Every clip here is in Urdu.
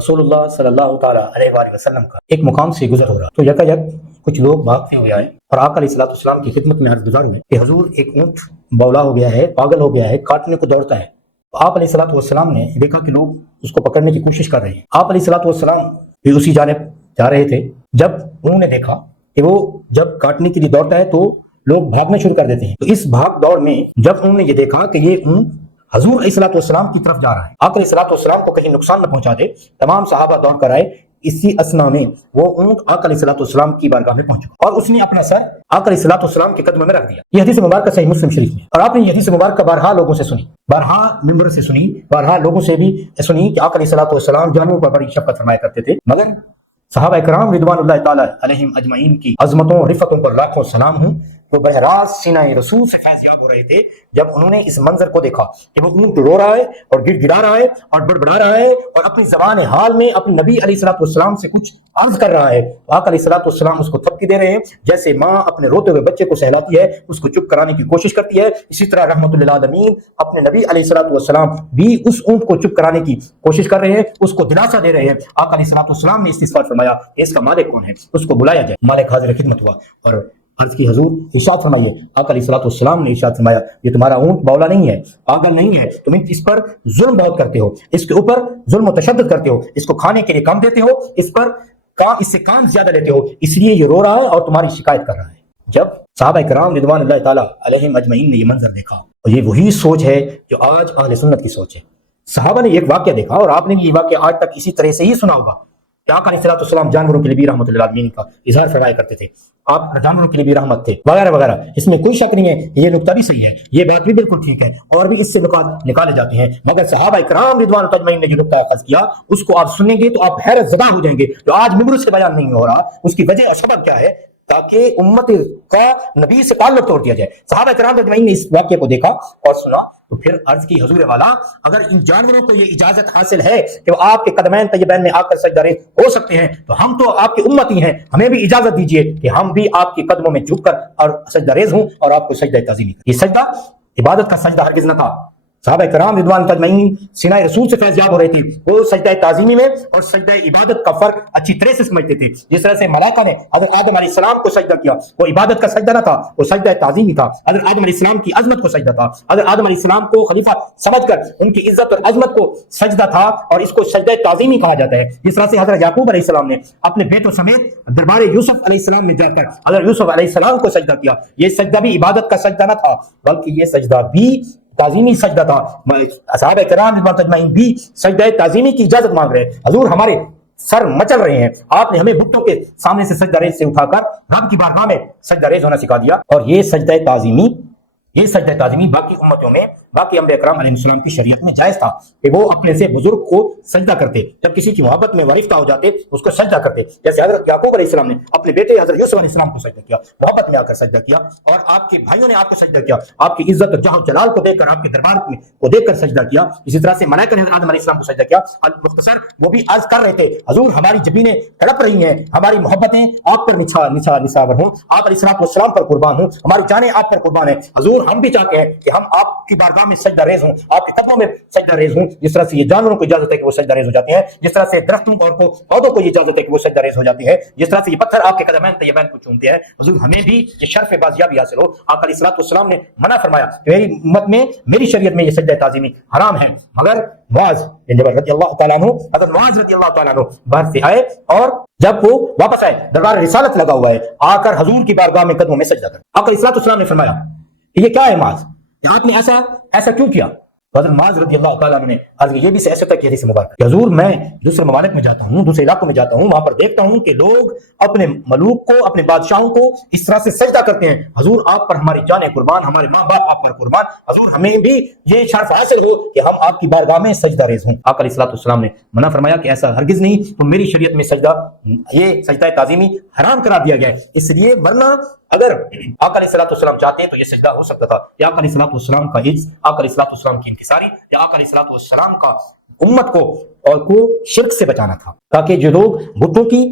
رسول اللہ صلی اللہ تعالیٰ علیہ وآلہ وسلم کا ایک مقام سے گزر ہو رہا، تو یکا یک کچھ لوگ بھاگتے ہوئے آئے اور آقا علیہ الصلوۃ والسلام کی خدمت میں عرض گزار ہوئے کہ حضور ایک اونٹ بولا ہو گیا ہے، پاگل ہو گیا ہے، کاٹنے کو دوڑتا ہے۔ تو آپ علیہ الصلوۃ والسلام نے دیکھا کہ لوگ اس کو پکڑنے کی کوشش کر رہے ہیں۔ آپ علیہ الصلوۃ والسلام بھی اسی جانب جا رہے تھے، جب انہوں نے دیکھا کہ وہ جب کاٹنے کے لیے دوڑتا ہے تو لوگ بھاگنا شروع کر دیتے ہیں۔ تو اس بھاگ دوڑ میں جب انہوں نے یہ دیکھا کہ یہ اونٹ حضور علیہ الصلوۃ والسلام کی طرف جا رہا ہے، آقا علیہ الصلوۃ والسلام کو کہیں نقصان نہ پہنچا دے، تمام صحابہ دوڑ کر آئے۔ اسی اسنا میں وہ اونٹ آقا علیہ الصلوۃ والسلام کی بارگاہ میں پہنچا اور اس نے اپنا سر آقا علیہ الصلوۃ والسلام کے قدموں میں رکھ دیا۔ یہ حدیث مبارکہ صحیح مسلم شریف میں، اور آپ نے یہ حدیث مبارکہ بارہا لوگوں سے سنی، بارہا ممبر سے سنی، بارہا لوگوں سے بھی سنی کہ آقا علیہ الصلوۃ والسلام جانوروں پر بڑی شفقت فرمایا کرتے تھے، مگر صحابہ کرام رضوان اللہ تعالی علیہم اجمعین کی عظمتوں رفتوں پر لاکھوں سلام ہوں، وہ براہ راست سینہ رسول سے فیض یاب ہو رہے تھے جب انہوں نے اس منظر کو دیکھا کہ وہ اونٹ رو رہا ہے اور گڑ گڑا رہا ہے اور بڑبڑا رہا ہے اور اپنی زبان حال میں اپنے نبی علیہ الصلوۃ والسلام سے کچھ عرض کر رہا ہے۔ آقا علیہ الصلوۃ والسلام اس کو تھپکی دے رہے ہیں، جیسے ماں اپنے روتے ہوئے بچے کو سہلاتی ہے، اس کو چپ کرانے کی کوشش کرتی ہے، اسی طرح رحمت للعالمین اپنے نبی علیہ الصلوۃ والسلام بھی اس اونٹ کو چپ کرانے کی کوشش کر رہے ہیں، اس کو دلاسا دے رہے ہیں۔ آقا علیہ الصلوۃ والسلام نے استغفار فرمایا کہ اس کا مالک کون ہے، اس کو بلایا جائے۔ مالک حاضر خدمت ہوا اور عرض کی حضور ارشاد فرمائیے۔ آقا علیہ الصلوۃ والسلام نے ارشاد فرمایا یہ تمہارا اونٹ بولا نہیں ہے، پاگل نہیں ہے، تم اس پر ظلم بہت کرتے ہو، اس کے اوپر ظلم و تشدد کرتے ہو، اس کو کھانے کے لیے کم دیتے ہو، اس سے کام زیادہ لیتے ہو، اس لیے یہ رو رہا ہے اور تمہاری شکایت کر رہا ہے۔ جب صحابہ کرام رضوان اللہ تعالیٰ علیہم اجمعین نے یہ منظر دیکھا، اور یہ وہی سوچ ہے جو آج اہل سنت کی سوچ ہے۔ صحابہ نے ایک واقعہ دیکھا اور آپ نے بھی یہ واقعہ آج تک اسی طرح سے ہی سنا ہوگا کہ آقا علیہ الصلوۃ والسلام جانوروں کے لیے بھی رحمت للعالمین کا اظہار فرمایا کرتے تھے، آپ جانوروں کے لیے بھی رحمت تھے وغیرہ وغیرہ۔ اس میں کوئی شک نہیں ہے، یہ نقطہ بھی صحیح ہے، یہ بات بھی بالکل ٹھیک ہے، اور بھی اس سے نکات نکالے جاتے ہیں، مگر صحابہ کرام رضوان اللہ اجمعین نے جو نقطہ اخذ کیا اس کو آپ سنیں گے تو آپ حیرت زدہ ہو جائیں گے، جو آج ممبر سے بیان نہیں ہو رہا۔ اس کی وجہ سبب کیا ہے؟ تاکہ امت کا نبی سے تعلق توڑ دیا جائے۔ صحابہ کرام اجمعین نے اس واقعے کو دیکھا اور سنا تو پھر عرض کی حضور والا اگر ان جانوروں کو یہ اجازت حاصل ہے کہ وہ آپ کے قدمین طیبین میں آ کر سجدہ ریز ہو سکتے ہیں تو ہم تو آپ کے امتی ہیں، ہمیں بھی اجازت دیجئے کہ ہم بھی آپ کے قدموں میں جھک کر اور سجدہ ریز ہوں اور آپ کو سجدہ تعظیمی کریں۔ یہ سجدہ عبادت کا سجدہ ہرگز نہ تھا۔ صحابہ کرام رضوان اللہ اجمعین سینہ رسول سے فیض یاب ہو رہی تھی، وہ سجدہ تعظیمی میں اور سجدہ عبادت کا فرق اچھی طرح سے سمجھتے تھے۔ جس طرح سے ملائکہ نے حضرت آدم علیہ السلام کو سجدہ کیا، وہ عبادت کا سجدہ نہ تھا، وہ سجدہ تعظیمی تھا۔ حضرت آدم علیہ السلام کی عظمت کو سجدہ تھا، حضرت آدم علیہ السلام کو خلیفہ سمجھ کر ان کی عزت اور عظمت کو سجدہ تھا، اور اس کو سجدہ تعظیمی کہا جاتا ہے۔ جس طرح سے حضرت یعقوب علیہ السلام نے اپنے بیٹوں سمیت دربار یوسف علیہ السلام میں جا کر حضرت یوسف علیہ السلام کو سجدہ کیا، یہ سجدہ بھی عبادت کا سجدہ نہ تھا بلکہ یہ سجدہ بھی تعظیمی سجدہ تھا۔ صحابہ کرام رضوان اللہ اجمعین بھی سجدہ تعظیمی کی اجازت مانگ رہے ہیں۔ حضور ہمارے سر مچل رہے ہیں، آپ نے ہمیں بتوں کے سامنے سے سجدہ ریز سے اٹھا کر رب کی بارگاہ میں سجدہ ریز ہونا سکھا دیا، اور یہ سجدہ تعظیمی باقی امتوں میں، باقی انبیاء کرام علیہ السلام کی شریعت میں جائز تھا کہ وہ اپنے سے بزرگ کو سجدہ کرتے، جب کسی کی محبت میں ورفتہ ہو جاتے اس کو سجدہ کرتے، جیسے حضرت یعقوب علیہ السلام نے اپنے بیٹے حضرت یوسف علیہ السلام کو سجدہ کیا، محبت میں آ کر سجدہ کیا، اور آپ کے بھائیوں نے آپ کو سجدہ کیا، آپ کی عزت اور جاہ و جلال کو دیکھ کر، آپ کے دربار کو دیکھ کر سجدہ کیا۔ اسی طرح سے ملائکہ نے حضرت آدم علیہ السلام کو سجدہ کیا۔ مختصر وہ بھی عرض کر رہے تھے حضور ہماری جبینیں تڑپ رہی ہیں، ہماری محبتیں آپ پر نچھاور ہوں، آپ علیہ الصلوۃ والسلام پر قربان ہوں، ہماری جانیں آپ پر قربان ہیں۔ حضور ہم بھی چاہتے ہیں کہ ہم آپ کی بارگاہ میں سجدہ ریز ہوں، آپ کے قدموں میں سجدہ ریز ہوں، جس طرح سے یہ جانوروں کو اجازت ہے کہ وہ سجدہ ریز ہو جاتے ہیں، جس طرح سے درختوں اور پودوں کو یہ اجازت ہے کہ وہ سجدہ ریز ہو جاتے ہیں، جس طرح سے یہ پتھر آپ کے قدمین طیبین کو چومتے ہیں۔ حضور ہمیں بھی یہ شرف بازیابی حاصل ہو۔ آقا علیہ الصلوۃ والسلام نے منع فرمایا کہ میری امت میں، میری شریعت میں یہ سجدہ تعظیمی حرام ہے، مگر معاذ رضی اللہ تعالیٰ عنہ، حضرت معاذ رضی اللہ تعالیٰ عنہ باہر سے آئے، اور جب وہ واپس آئے دربار رسالت لگا ہوا ہے، آ کر حضور کی بارگاہ میں قدموں میں سجدہ کر۔ آقا علیہ الصلوۃ والسلام نے فرمایا کہ یہ کیا ہے معاذ، آپ نے ایسا کیوں کیا؟ حضرت معاذ رضی اللہ تعالیٰ عنہ نے عرض کی، یہ بھی سے ایسے تک حدیث مبارک کہ حضور میں دوسرے ممالک میں جاتا ہوں، دوسرے علاقوں میں جاتا ہوں، وہاں پر دیکھتا ہوں کہ لوگ اپنے ملوک کو، اپنے بادشاہوں کو اس طرح سے سجدہ کرتے ہیں۔ حضور آپ پر ہماری جانیں قربان، ہمارے ماں باپ آپ پر قربان، حضور ہمیں بھی یہ شرف حاصل ہو کہ ہم آپ کی بارگاہ میں سجدہ ریز ہوں۔ آقا علیہ الصلوۃ والسلام نے منع فرمایا کہ ایسا ہرگز نہیں، تو میری شریعت میں یہ سجدہ تعظیمی حرام قرار دیا گیا ہے، اس لیے ورنہ اگر آقا علیہ الصلوۃ والسلام چاہتے تو یہ سجدہ ہو سکتا تھا۔ یا آقا علیہ الصلوۃ والسلام کا عجز، آقا علیہ الصلوۃ والسلام کی انکساری، یا آقا علیہ الصلوۃ والسلام کا امت کو شرک سے بچانا تھا، تاکہ جو لوگ بتوں کی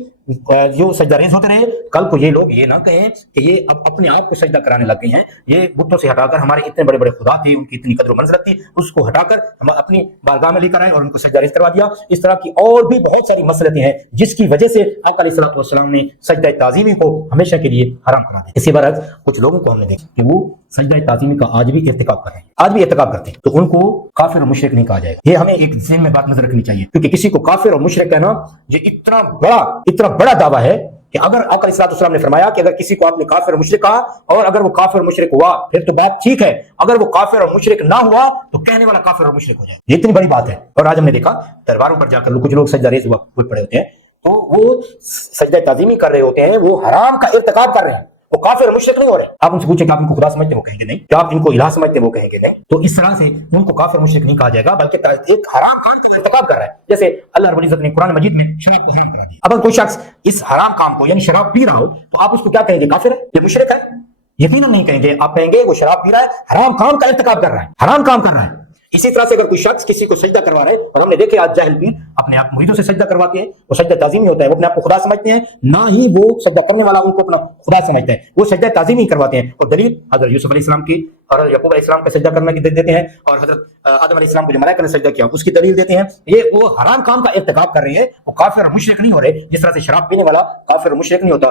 جو سجدہ ریز ہوتے رہے کل کو یہ لوگ یہ نہ کہیں کہ یہ اب اپنے آپ کو سجدہ کرانے لگ گئے ہیں، یہ بتوں سے ہٹا کر ہمارے اتنے بڑے بڑے خدا تھے، ان کی اتنی قدر و منزلت تھی، اس کو ہٹا کر ہم اپنی بارگاہ میں لے کر آئے اور ان کو سجدہ ریز کروا دیا۔ اس طرح کی اور بھی بہت ساری مسئلتیں ہیں جس کی وجہ سے آقا علیہ الصلوۃ والسلام نے سجدہ تعظیمی کو ہمیشہ کے لیے حرام کرا دیا۔ اسی برعکس کچھ لوگوں کو ہم نے دیکھا کہ وہ سجدہ تعظیمی کا آج بھی ارتکاب کر رہے ہیں، آج بھی ارتکاب کرتے ہیں، تو ان کو کافر اور مشرک نہیں کہا جائے گا۔ یہ ہمیں ایک ذہن میں بات نظر رکھنی چاہیے، کیونکہ کسی کو کافر اور مشرک کہنا یہ اتنا بڑا دعویٰ ہے کہ اگر آقا علیہ الصلوۃ والسلام نے فرمایا کہ اگر کسی کو آپ نے کافر اور مشرک کہا اور اگر وہ کافر اور مشرک ہوا پھر تو بات ٹھیک ہے، اگر وہ کافر اور مشرک نہ ہوا تو کہنے والا کافر اور مشرک ہو جائے، یہ اتنی بڑی بات ہے۔ اور آج ہم نے دیکھا درباروں پر جا کر کچھ لوگ سجدہ ریز ہوئے پڑے ہوتے ہیں، تو وہ سجدہ تعظیمی کر رہے ہوتے ہیں، وہ حرام کا ارتکاب کر رہے ہیں، وہ کافر اور مشرک نہیں ہو رہے۔ آپ ان سے پوچھیں کہ آپ ان کو خدا سمجھتے ہیں، وہ کہیں گے نہیں۔ کیا آپ ان کو الہ سمجھتے ہیں، وہ کہیں گے نہیں۔ تو اس طرح سے ان کو کافر مشرک نہیں کہا جائے گا، بلکہ ایک حرام کام کا ارتکاب کر رہا ہے، جیسے اللہ رب العزت نے قرآن مجید میں شراب کو حرام کرا دیا۔ اب اگر کوئی شخص اس حرام کام کو یعنی شراب پی رہا ہو تو آپ اس کو کیا کہیں گے؟ کافر ہے، یہ مشرک ہے؟ یقیناً نہیں کہیں گے، آپ کہیں گے وہ شراب پی رہا ہے، حرام کام کا ارتکاب کر رہا ہے، حرام کام کر رہا ہے۔ اسی طرح سے اگر کوئی شخص کسی کو سجدہ کروا رہا ہے، اور ہم نے دیکھے آج جاہل پیر اپنے آپ مریدوں سے سجدہ کرواتے ہیں، وہ سجدہ تعظیمی ہوتا ہے، وہ اپنے آپ کو خدا سمجھتے ہیں، نہ ہی وہ سجدہ کرنے والا ان کو اپنا خدا سمجھتا ہے، وہ سجدہ تعظیمی کرواتے ہیں۔ اور دلیل حضرت یوسف علیہ السلام کی اور یعقوب علیہ السلام کا سجدہ کرنے کی دیتے ہیں، اور حضرت آدم علیہ السلام کو جو ملائکہ نے سجدہ کیا اس کی دلیل دیتے ہیں۔ یہ وہ حرام کام کا ارتکاب کر رہے ہیں، وہ کافر اور مشرک نہیں ہو رہے۔ جس طرح سے شراب پینے والا کافر اور مشرک نہیں ہوتا،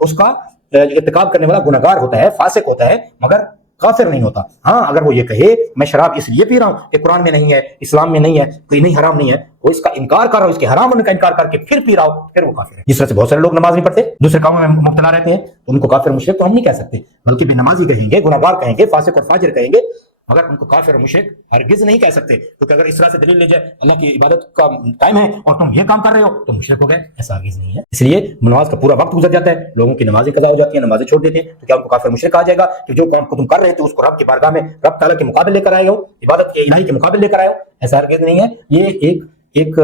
اس کا ارتکاب کرنے والا گنہگار ہوتا ہے، فاسق ہوتا ہے، مگر کافر نہیں ہوتا۔ ہاں اگر وہ یہ کہے میں شراب اس لیے پی رہا ہوں کہ قرآن میں نہیں ہے، اسلام میں نہیں ہے، کوئی نہیں حرام نہیں ہے، وہ اس کا انکار کر رہا ہو، اس کے حرام ہونے کا انکار کر کے پھر پی رہا ہو، پھر وہ کافر ہے۔ جس طرح سے بہت سارے لوگ نماز نہیں پڑھتے، دوسرے کاموں میں مبتلا رہتے ہیں، تو ان کو کافر مشرک تو ہم نہیں کہہ سکتے، بلکہ بے نمازی کہیں گے، گنہگار کہیں گے، فاسق اور فاجر کہیں گے، مگر ان کو کافر اور مشرک ہرگز نہیں کہہ سکتے، کیونکہ اگر اس طرح سے دلیل لے جائے اللہ کی عبادت کا ٹائم ہے اور تم یہ کام کر رہے ہو تو مشرک ہو گئے، ایسا ہرگز نہیں ہے۔ اس لیے نماز کا پورا وقت گزر جاتا ہے، لوگوں کی نمازیں قضا ہو جاتی ہیں، نمازیں چھوڑ دیتے ہیں، تو کیا ان کو کافر مشرک کہا جائے گا کہ جو کام کو تم کر رہے تھے اس کو رب کی بارگاہ میں رب تعالیٰ کے مقابل لے کر آئے ہو، عبادت کے الہی کے مقابل لے کر آئے ہو؟ ایسا ہرگز نہیں ہے۔ یہ ایک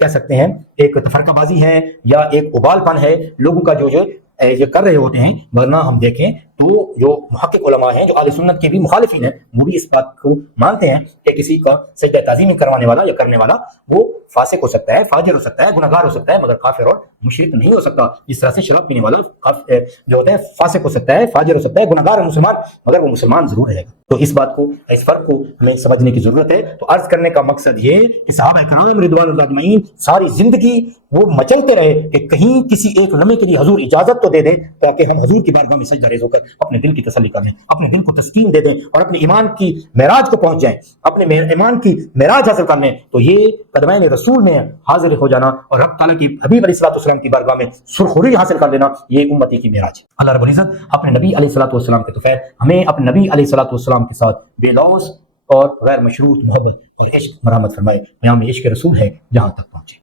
کہہ سکتے ہیں ایک تفرقہ بازی ہے یا ایک ابال پن ہے لوگوں کا جو یہ کر رہے ہوتے ہیں، ورنہ ہم دیکھیں تو جو محقق علماء ہیں جو اہل سنت کے بھی مخالفین ہیں وہ بھی اس بات کو مانتے ہیں کہ کسی کا سجدہ تعظیمی کروانے والا یا کرنے والا وہ فاسق ہو سکتا ہے، فاجر ہو سکتا ہے، گنہگار ہو سکتا ہے، مگر کافر اور مشرک نہیں ہو سکتا۔ جس طرح سے شراب پینے والا جو ہوتا ہے فاسق ہو سکتا ہے، فاجر ہو سکتا ہے، گنہگار اور مسلمان، مگر وہ مسلمان ضرور رہے گا۔ تو اس بات کو، اس فرق کو ہمیں سمجھنے کی ضرورت ہے۔ تو عرض کرنے کا مقصد یہ کہ صحابہ کرام رضوان اللہ اجمعین ساری زندگی وہ مچلتے رہے کہ کہیں کسی ایک لمحے کے لیے حضور اجازت تو دے دیں تاکہ ہم حضور کی بارگاہ میں سجدہ ریز ہو کر اپنے دل کی تسلی کر لیں، اپنے دل کو تسکین دے دیں اور اپنے ایمان کی معراج کو پہنچ جائیں، اپنے ایمان کی معراج حاصل کر لیں۔ تو یہ قدمین رسول میں حاضر ہو جانا اور رب تعالیٰ کی حبیب علیہ الصلوۃ والسلام کی بارگاہ میں سرخروئی حاصل کر لینا، یہ امتی کی معراج ہے۔ اللہ رب العزت اپنے نبی علیہ الصلوۃ والسلام کے توفیق ہمیں اپنے نبی علیہ الصلوۃ والسلام کے ساتھ بے لوث اور غیر مشروط محبت اور عشق مرحمت فرمائے۔ قیام عشق رسول ہے جہاں تک پہنچے۔